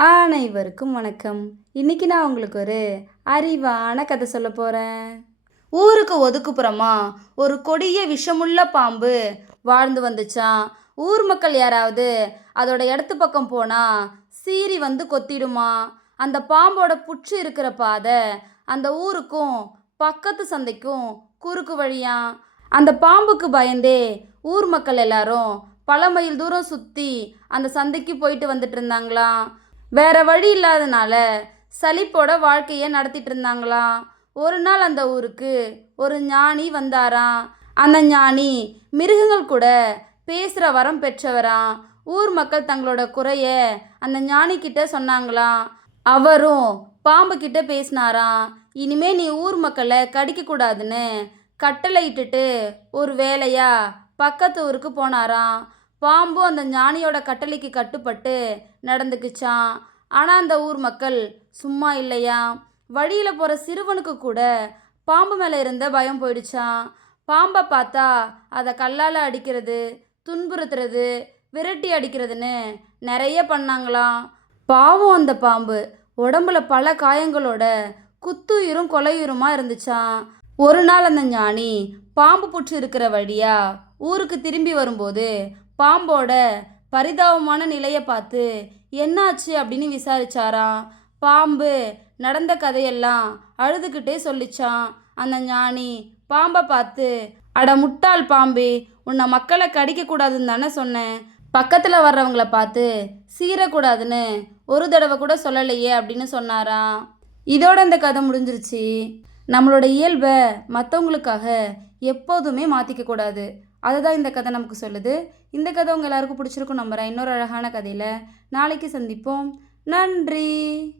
அனைவருக்கும் வணக்கம். இன்னைக்கு நான் உங்களுக்கு ஒரு அறிவான கதை சொல்ல போகிறேன் ஊருக்கு ஒதுக்குப்புறமா ஒரு கொடிய விஷமுள்ள பாம்பு வாழ்ந்து வந்துச்சான் ஊர் மக்கள் யாராவது அதோட இடத்து பக்கம் போனால் சீறி வந்து கொத்திடுமா? அந்த பாம்போட புற்று இருக்கிற பாதை அந்த ஊருக்கும் பக்கத்து சந்தைக்கும் குறுக்கு வழியாம் அந்த பாம்புக்கு பயந்தே ஊர் மக்கள் எல்லாரும் பல மைல் தூரம் சுற்றி அந்த சந்தைக்கு போயிட்டு வந்துட்டு இருந்தாங்களாம் வேற வழி இல்லாதனால சலிப்போட வாழ்க்கையை நடத்திட்டு இருந்தாங்களாம் ஒரு நாள் அந்த ஊருக்கு ஒரு ஞானி வந்தாராம் அந்த ஞானி மிருகங்கள் கூட பேசுகிற வரம் பெற்றவராம் ஊர் மக்கள் தங்களோட குறைய அந்த ஞானி கிட்ட சொன்னாங்களாம் அவரும் பாம்பு கிட்ட பேசினாராம் இனிமே நீ ஊர் மக்களை கடிக்கக்கூடாதுன்னு கட்டளை இட்டுட்டு ஒரு வேலையா பக்கத்து ஊருக்கு போனாராம் பாம்பும் அந்த ஞானியோட கட்டளைக்கு கட்டுப்பட்டு நடந்துக்குச்சான் ஆனால் அந்த ஊர் மக்கள் சும்மா இல்லையா? வழியில் போகிற சிறுவனுக்கு கூட பாம்பு மேலே இருந்த பயம் போயிடுச்சான் பாம்பை பார்த்தா அதை கல்லால் அடிக்கிறது துன்புறுத்துறது விரட்டி அடிக்கிறதுன்னு நிறைய பண்ணாங்களாம். பாவம் அந்த பாம்பு. உடம்புல பல காயங்களோட குத்துயிரும் கொலையுருமா இருந்துச்சான் ஒரு நாள் அந்த ஞானி பாம்பு புற்று இருக்கிற வழியா ஊருக்கு திரும்பி வரும்போது பாம்போட பரிதாபமான நிலையை பார்த்து என்னாச்சு? அப்படின்னு விசாரிச்சாராம். பாம்பு நடந்த கதையெல்லாம் அழுதுகிட்டே சொல்லிச்சான் அந்த ஞானி பாம்பை பார்த்து அட முட்டாள் பாம்பே உன்னை மக்களை கடிக்கக்கூடாதுன்னு தானே சொன்னேன். பக்கத்தில் வர்றவங்கள பார்த்து சீரக்கூடாதுன்னு ஒரு தடவை கூட சொல்லலையே அப்படின்னு சொன்னாராம். இதோட இந்த கதை முடிஞ்சிருச்சு. நம்மளோட இயல்பை மற்றவங்களுக்காக எப்போதுமே மாற்றிக்க கூடாது அதுதான் இந்த கதை நமக்கு சொல்லுது. இந்த கதை உங்கள் எல்லாருக்கும் பிடிச்சிருக்கும் நம்புகிறேன் இன்னொரு அழகான கதையில் நாளைக்கு சந்திப்போம். நன்றி.